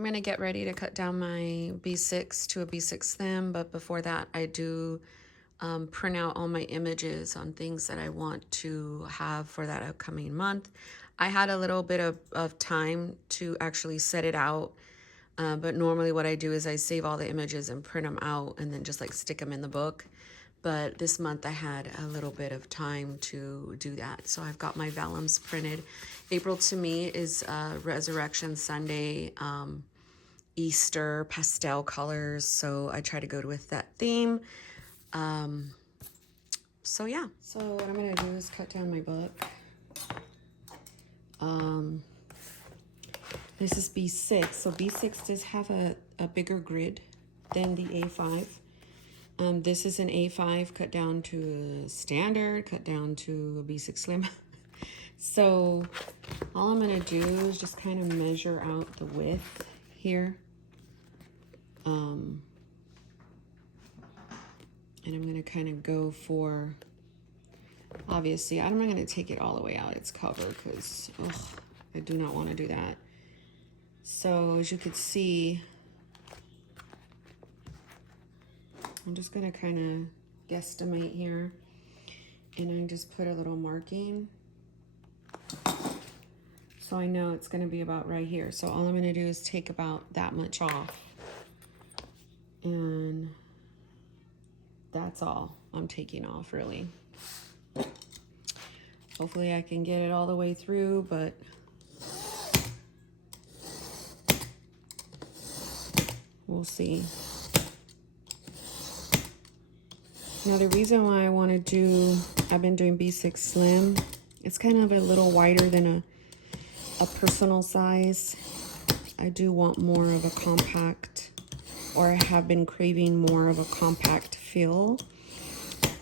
I'm going to get ready to cut down my B6 to a B6 Slim, but before that I do print out all my images on things that I want to have for that upcoming month. I had a little bit of time to actually set it out, but normally what I do is I save all the images and print them out and then just like stick them in the book. But this month I had a little bit of time to do that. So I've got my vellums printed. April to me is Resurrection Sunday, Easter, pastel colors. So I try to go with that theme. So yeah. So what I'm gonna do is cut down my book. This is B6. So B6 does have a bigger grid than the A5. This is an A5 cut down to a standard, cut down to a B6 Slim. So all I'm going to do is just kind of measure out the width here. And I'm going to kind of go for, obviously, I'm not going to take it all the way out its cover because I do not want to do that. So as you could see, I'm just going to kind of guesstimate here, and I just put a little marking so I know it's going to be about right here. So all I'm going to do is take about that much off, and that's all I'm taking off, really. Hopefully I can get it all the way through, but we'll see. Now the reason why I want to do, I've been doing B6 Slim, it's kind of a little wider than a personal size. I do want more of a compact, or I have been craving more of a compact feel.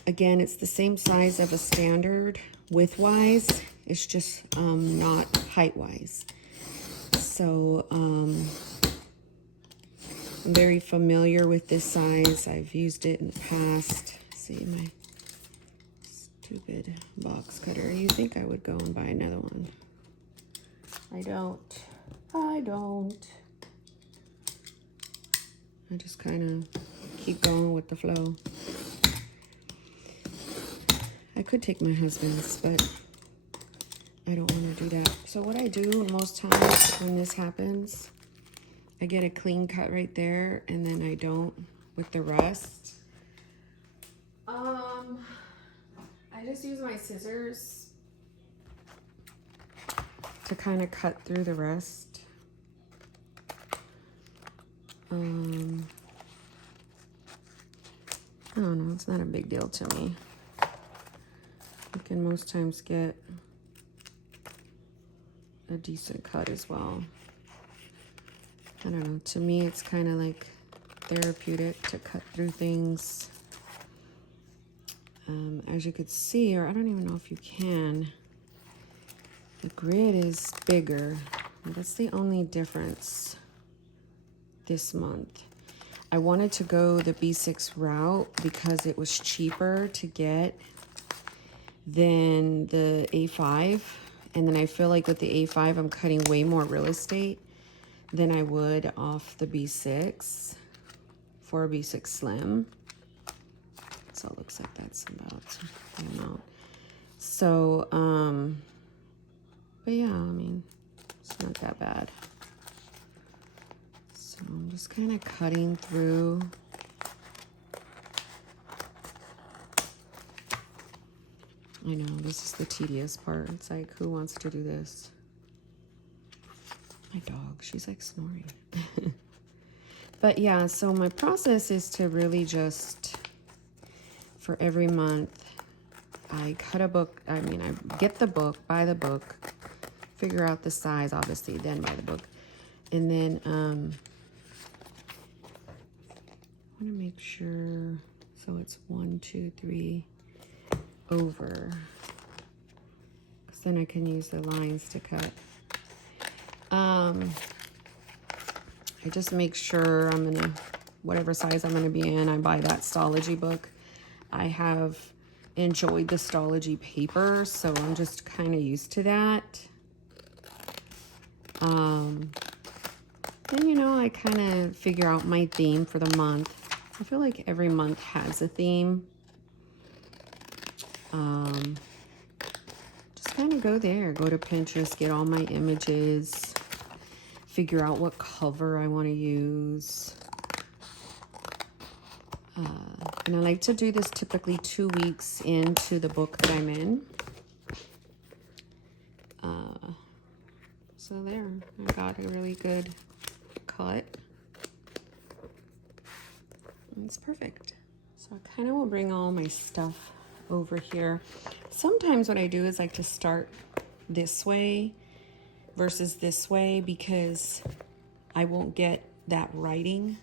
Again, it's the same size of a standard width-wise, it's just not height-wise. So I'm very familiar with this size. I've used it in the past. See my stupid box cutter. You think I would go and buy another one? I don't. I just kind of keep going with the flow. I could take my husband's, but I don't want to do that. So what I do most times when this happens, I get a clean cut right there, and then I don't with the rest. I just use my scissors to kind of cut through the rest. I don't know, it's not a big deal to me. You can most times get a decent cut as well. I don't know, to me it's kind of like therapeutic to cut through things. As you could see, or I don't even know if you can, the grid is bigger. That's the only difference this month. I wanted to go the B6 route because it was cheaper to get than the A5. And then I feel like with the A5, I'm cutting way more real estate than I would off the B6 for a B6 Slim. So it looks like that's about the amount. So, but yeah, I mean, it's not that bad. So I'm just kind of cutting through. I know, this is the tedious part. It's like, who wants to do this? My dog, she's like snoring. But yeah, so my process is to really just, for every month, I cut a book. I mean, I get the book, buy the book, figure out the size, obviously, then buy the book. And then I want to make sure, so it's 1, 2, 3 over, because then I can use the lines to cut. I just make sure I'm gonna, whatever size I'm gonna be in, I buy that Stalogy book. I have enjoyed the Stalogy paper, so I'm just kind of used to that. then, you know, I kind of figure out my theme for the month. I feel like every month has a theme. Just kind of go there, go to Pinterest, get all my images, figure out what cover I want to use. And I like to do this typically 2 weeks into the book that I'm in. So there, I got a really good cut. It's perfect. So I kind of will bring all my stuff over here. Sometimes what I do is like to start this way versus this way because I won't get that writing.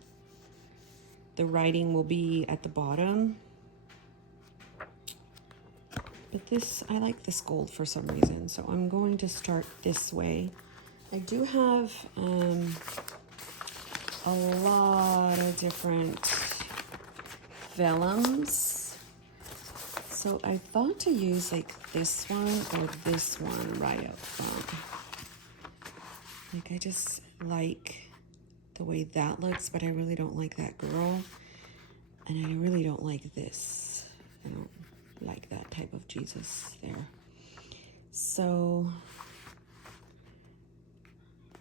The writing will be at the bottom. But this, I like this gold for some reason, so I'm going to start this way. I do have a lot of different vellums. So I thought to use like this one or this one right up front. Like I just like the way that looks, but I really don't like that girl. And I really don't like this. I don't like that type of Jesus there. So,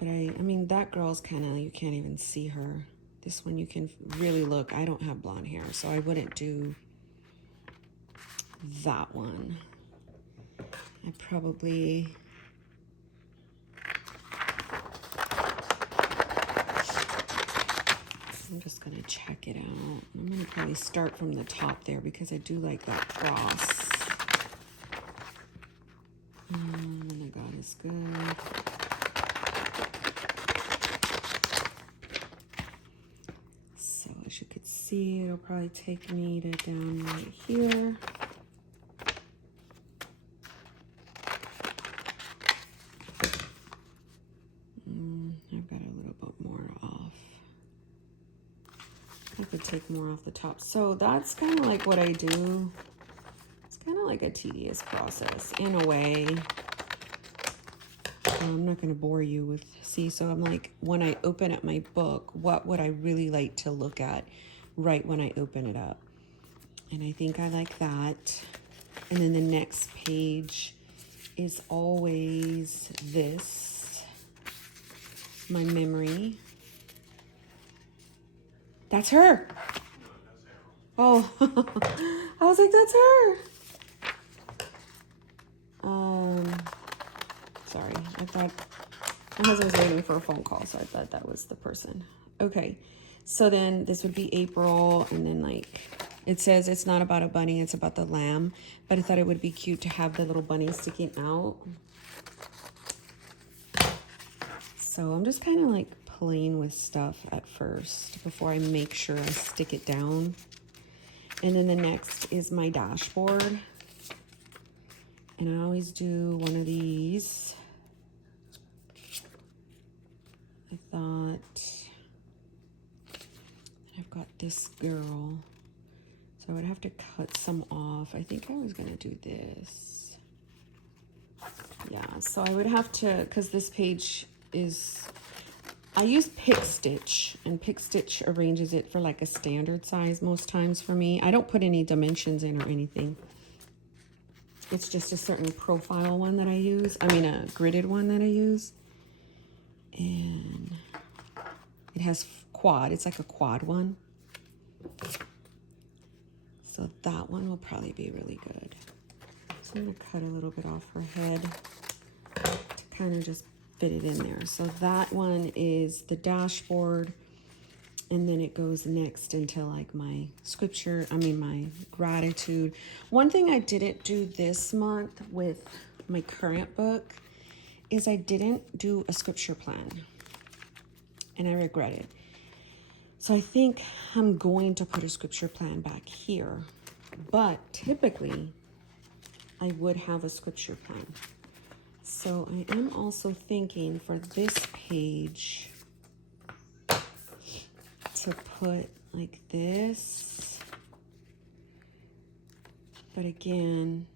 but I mean, that girl's kind of, you can't even see her. This one you can really look. I don't have blonde hair, so I wouldn't do that one. I probably, I'm just gonna check it out. I'm gonna probably start from the top there because I do like that cross. And I God is good. So as you could see, it'll probably take me to down right here. I've got a little bit more off. I could take more off the top. So that's kind of like what I do. It's kind of like a tedious process in a way. I'm not going to bore you with, see, so I'm like, when I open up my book, what would I really like to look at right when I open it up? And I think I like that. And then the next page is always this, my memory. That's her. Oh, I was like, that's her. Sorry, I thought my husband was waiting for a phone call, so I thought that was the person. Okay, so then this would be April, and then like it says it's not about a bunny, it's about the lamb, but I thought it would be cute to have the little bunny sticking out. So I'm just kind of like playing with stuff at first before I make sure I stick it down. And then the next is my dashboard. And I always do one of these. I thought I've got this girl. So I would have to cut some off. I think I was gonna do this. Yeah, so I would have to, because this page is, I use Pick Stitch, and Pick Stitch arranges it for like a standard size most times for me. I don't put any dimensions in or anything. It's just a certain profile one that I use. I mean, a gridded one that I use. And it has quad. It's like a quad one. So that one will probably be really good. So I'm going to cut a little bit off her head to kind of just fit it in there. So that one is the dashboard. And then it goes next into like my scripture, my gratitude. One thing I didn't do this month with my current book is I didn't do a scripture plan. And I regret it. So I think I'm going to put a scripture plan back here. But typically, I would have a scripture plan. So I am also thinking for this page to put like this, but again,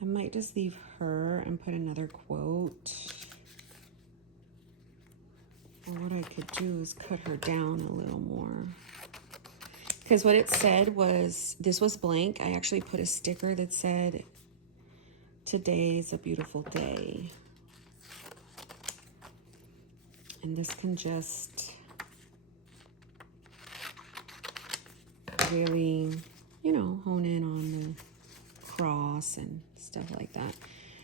I might just leave her and put another quote. Well, what I could do is cut her down a little more. Because what it said was, this was blank. I actually put a sticker that said, today is a beautiful day. And this can just really, you know, hone in on the cross and stuff like that.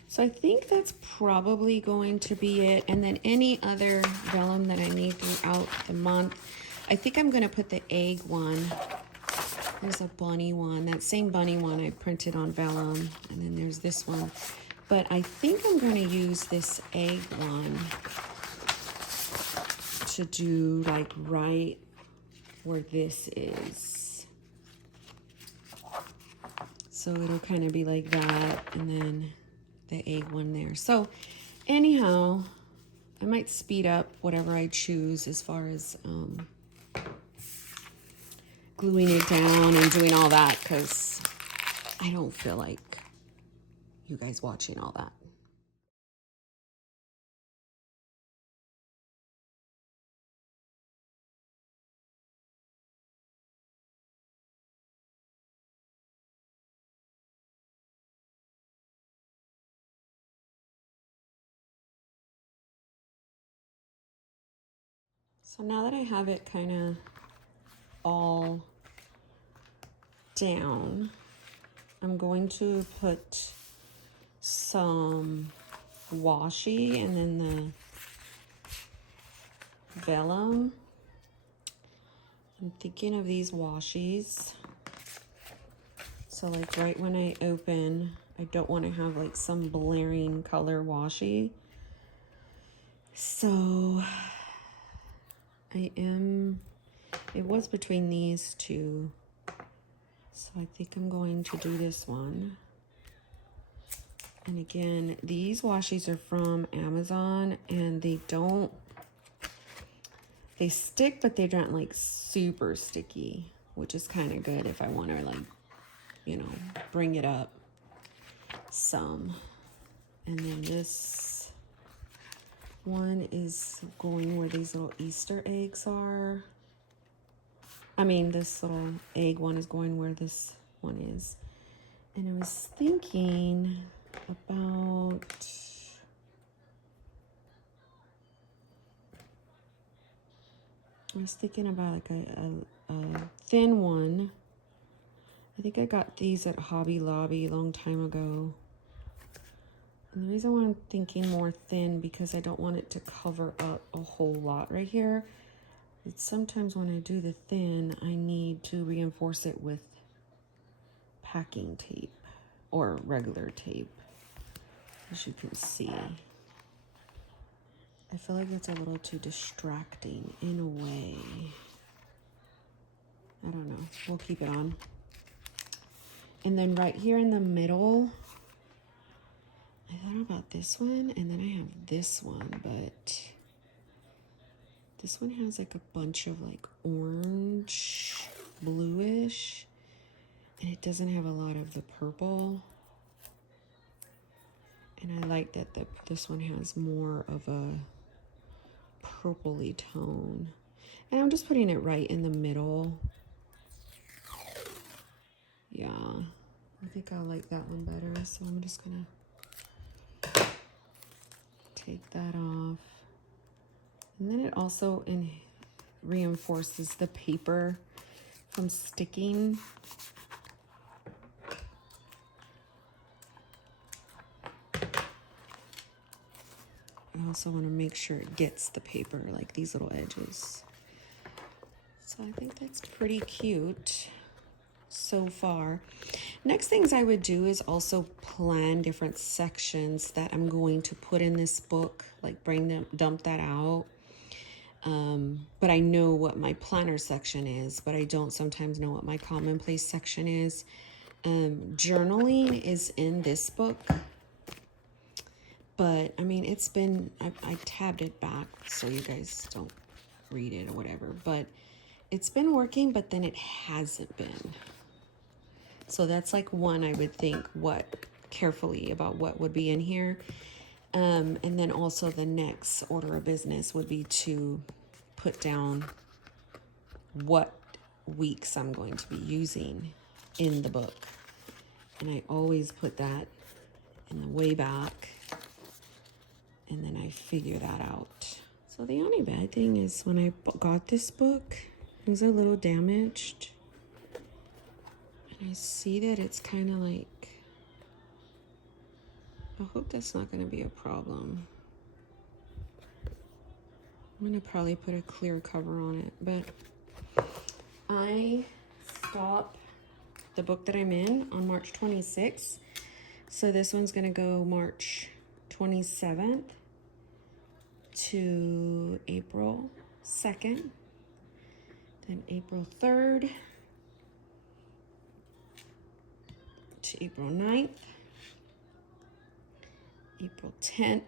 So I think that's probably going to be it. And then any other vellum that I need throughout the month. I think I'm going to put the egg one. There's a bunny one. That same bunny one I printed on vellum. And then there's this one. But I think I'm going to use this egg one to do like right where this is. So it'll kind of be like that. And then the egg one there. So anyhow, I might speed up whatever I choose as far as gluing it down and doing all that, because I don't feel like you guys watching all that. So now that I have it kind of all down, I'm going to put some washi and then the vellum. I'm thinking of these washies. So like right when I open, I don't want to have like some blaring color washi. So it was between these two. So I think I'm going to do this one. And again, these washies are from Amazon and they stick, but they're not like super sticky, which is kind of good if I want to like, you know, bring it up some. And then this one is going where these little Easter eggs are. I mean, this little egg one is going where this one is. And I was thinking about like a thin one. I think I got these at Hobby Lobby a long time ago. And the reason why I'm thinking more thin, because I don't want it to cover up a whole lot right here. It's sometimes when I do the thin, I need to reinforce it with packing tape or regular tape, as you can see. I feel like it's a little too distracting in a way. I don't know. We'll keep it on. And then right here in the middle, I thought about this one, and then I have this one, but this one has like a bunch of like orange, bluish, and it doesn't have a lot of the purple. And I like that this one has more of a purpley tone. And I'm just putting it right in the middle. Yeah, I think I like that one better. So I'm just gonna take that off. And then it also reinforces the paper from sticking. I also want to make sure it gets the paper, like these little edges. So I think that's pretty cute so far. Next things I would do is also plan different sections that I'm going to put in this book, like dump that out. But I know what my planner section is, but I don't sometimes know what my commonplace section is. Journaling is in this book, but I mean, it's been, I tabbed it back so you guys don't read it or whatever, but it's been working, but then it hasn't been. So that's like one I would think carefully about what would be in here. And then also the next order of business would be to put down what weeks I'm going to be using in the book. And I always put that in the way back, and then I figure that out. So the only bad thing is when I got this book, it was a little damaged. And I see that it's kind of like, I hope that's not going to be a problem. I'm going to probably put a clear cover on it, but I stop the book that I'm in on March 26th. So this one's going to go March 27th to April 2nd, then April 3rd to April 9th, April 10th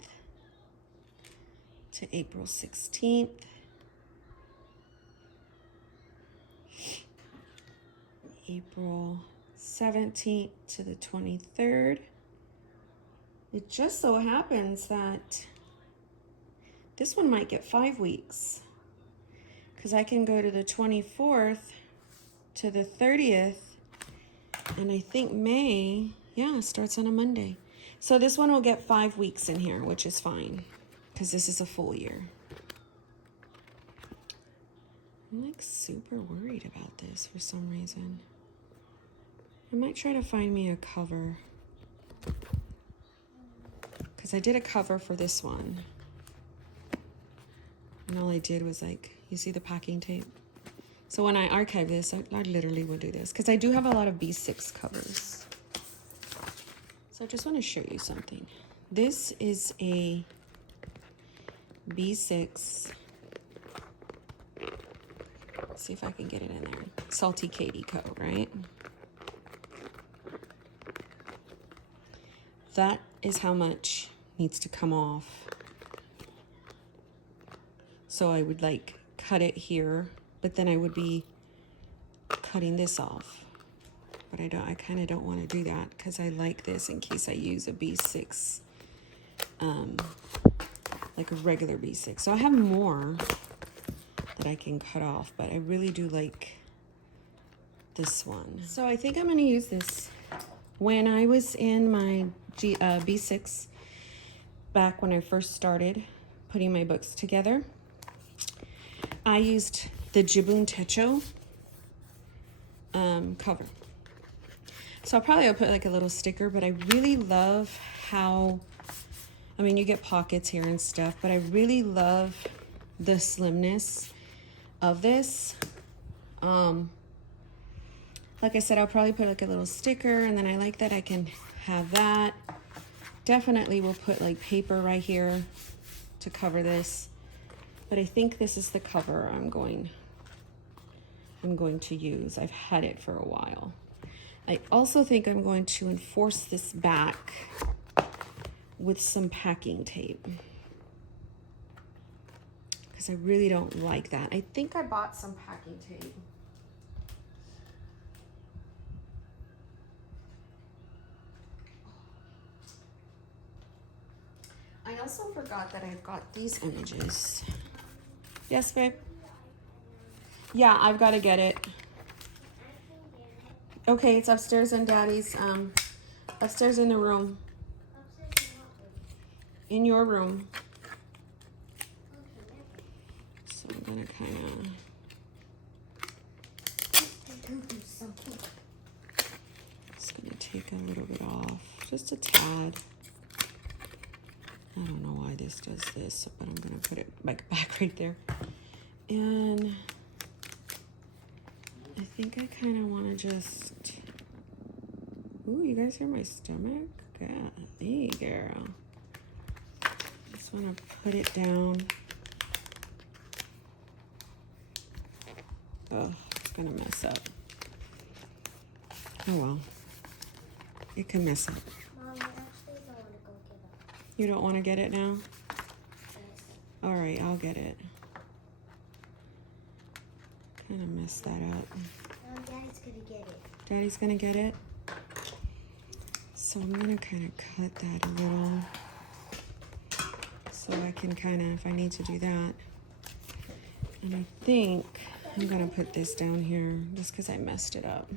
to April 16th, April 17th to the 23rd. It just so happens that this one might get 5 weeks, because I can go to the 24th to the 30th, and I think May, yeah, starts on a Monday. So this one will get 5 weeks in here, which is fine, because this is a full year. I'm like super worried about this for some reason. I might try to find me a cover, because I did a cover for this one. And all I did was like, you see the packing tape? So when I archive this, I literally will do this, because I do have a lot of B6 covers. So I just want to show you something. This is a B6. Let's see if I can get it in there. Salty Katie Co., right? That is how much needs to come off. So I would like cut it here, but then I would be cutting this off. But I kind of don't want to do that, because I like this in case I use a B6, like a regular B6. So I have more that I can cut off, but I really do like this one. So I think I'm going to use this. When I was in my B6, back when I first started putting my books together, I used the Jibun Techo cover. So I'll put like a little sticker, but I really love how, I mean, you get pockets here and stuff, but I really love the slimness of this. Like I said, I'll probably put like a little sticker, and then I like that I can have that. Definitely will put like paper right here to cover this. But I think this is the cover I'm going to use. I've had it for a while. I also think I'm going to enforce this back with some packing tape, because I really don't like that. I think I bought some packing tape. I also forgot that I've got these images. Yes, babe? Yeah, I've got to get it. Okay, it's upstairs in Daddy's, upstairs in the room. In your room. So I'm gonna kind of, just gonna take a little bit off, just a tad. I don't know why this does this, but I'm gonna put it like back right there. And I think I kind of want to just, ooh, you guys hear my stomach? God, hey girl. Just want to put it down. Oh, it's gonna mess up. Oh well, it can mess up. Mom, I actually don't want to go get it. You don't want to get it now? Yes. All right, I'll get it. Kind of messed that up. Daddy's gonna get it. Daddy's gonna get it? So I'm gonna kind of cut that a little. So I can kind of, if I need to do that. And I think I'm gonna put this down here just because I messed it up.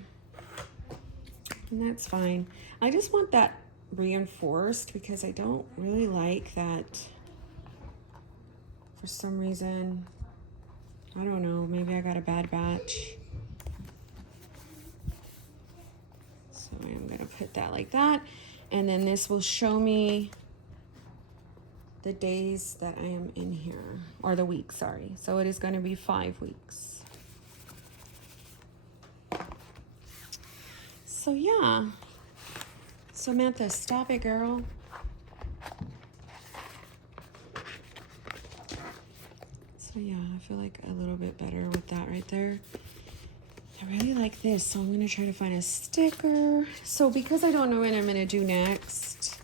And that's fine. I just want that reinforced because I don't really like that for some reason. I don't know, maybe I got a bad batch. So I'm gonna put that like that. And then this will show me the days that I am in here, or the week, sorry. So it is gonna be 5 weeks. So yeah. Samantha, stop it, girl. So yeah, I feel like a little bit better with that right there. I really like this, so I'm gonna try to find a sticker. So because I don't know what I'm gonna do next,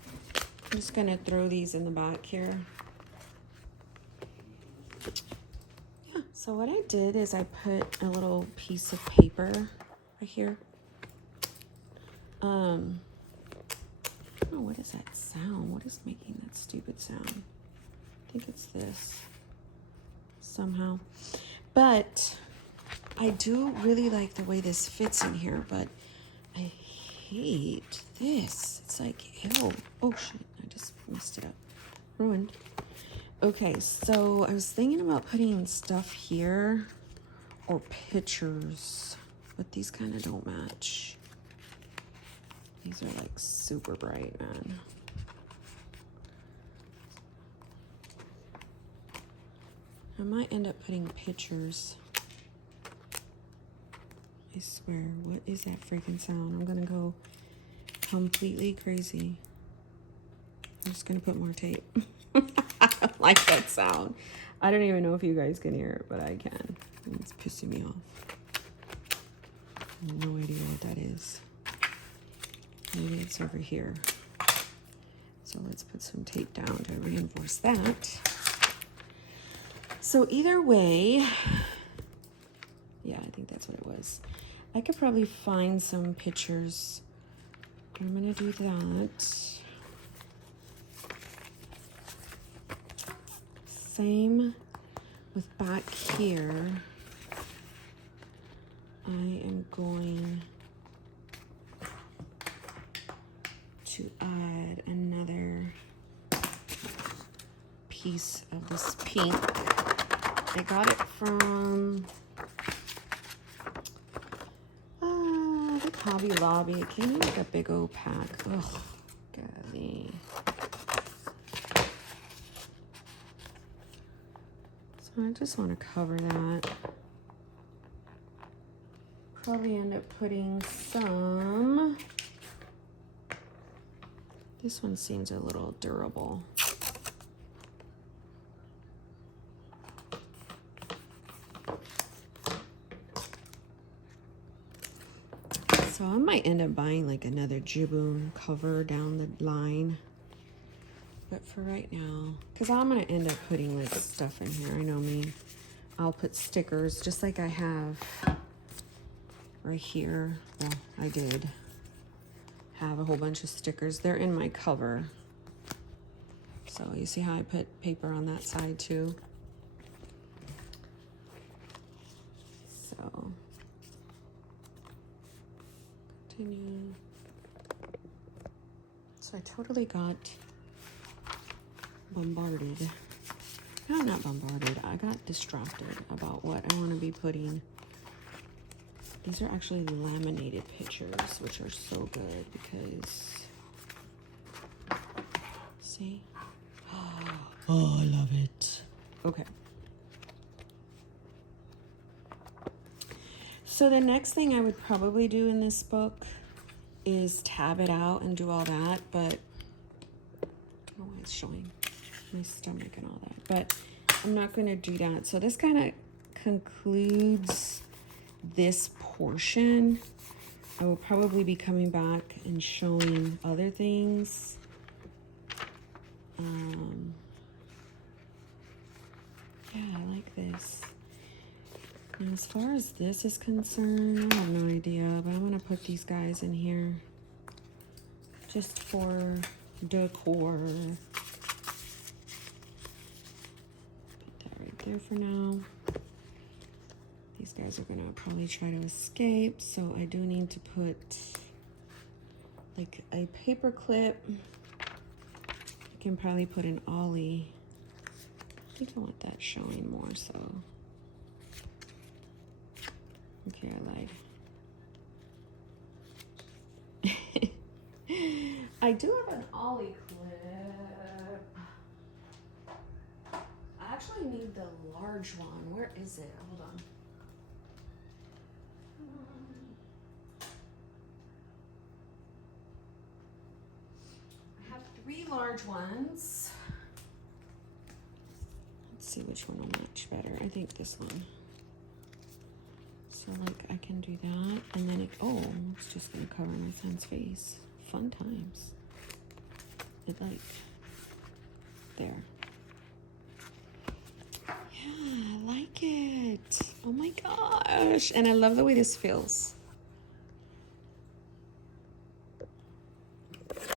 I'm just gonna throw these in the back here. Yeah, so what I did is I put a little piece of paper right here. I don't know, what is that sound? What is making that stupid sound? I think it's this somehow. But I do really like the way this fits in here, but I hate this. It's like, ew. Oh shit, I just messed it up. Ruined. Okay, so I was thinking about putting stuff here or pictures, but these kind of don't match. These are like super bright, man. I might end up putting pictures. I swear, what is that freaking sound? I'm gonna go completely crazy. I'm just gonna put more tape. I don't like that sound. I don't even know if you guys can hear it, but I can. It's pissing me off. I have no idea what that is. Maybe it's over here. So let's put some tape down to reinforce that. So either way, yeah, I think that's what it was. I could probably find some pictures. I'm gonna do that. Same with back here. I am going to add another piece of this pink. I got it from the Hobby Lobby. It came in like a big old pack. Ugh, golly. So I just want to cover that. Probably end up putting some. This one seems a little durable. So I might end up buying like another Jiboon cover down the line. But for right now, because I'm going to end up putting like stuff in here. I know me. I'll put stickers just like I have right here. Well, I did have a whole bunch of stickers. They're in my cover. So you see how I put paper on that side too? So continue. So I totally got bombarded. No, not bombarded. I got distracted about what I want to be putting. These are actually laminated pictures, which are so good because, see? Oh, I love it. Okay. So the next thing I would probably do in this book is tab it out and do all that, but oh, it's showing my stomach and all that, but I'm not going to do that. So this kind of concludes this portion. I will probably be coming back and showing other things. Yeah, I like this. And as far as this is concerned, I have no idea, but I'm going to put these guys in here just for decor. there for now. These guys are gonna probably try to escape, so I do need to put like a paper clip. I can probably put an ollie. I think I want that showing more, so. Okay, I lied. I do have an ollie clip. I actually need the large one. Where is it? Hold on. I have 3 large ones. Let's see which one will match better. I think this one. So like I can do that, and then it's just gonna cover my son's face. Fun times. It like there. Yeah, I like it. Oh my gosh. And I love the way this feels.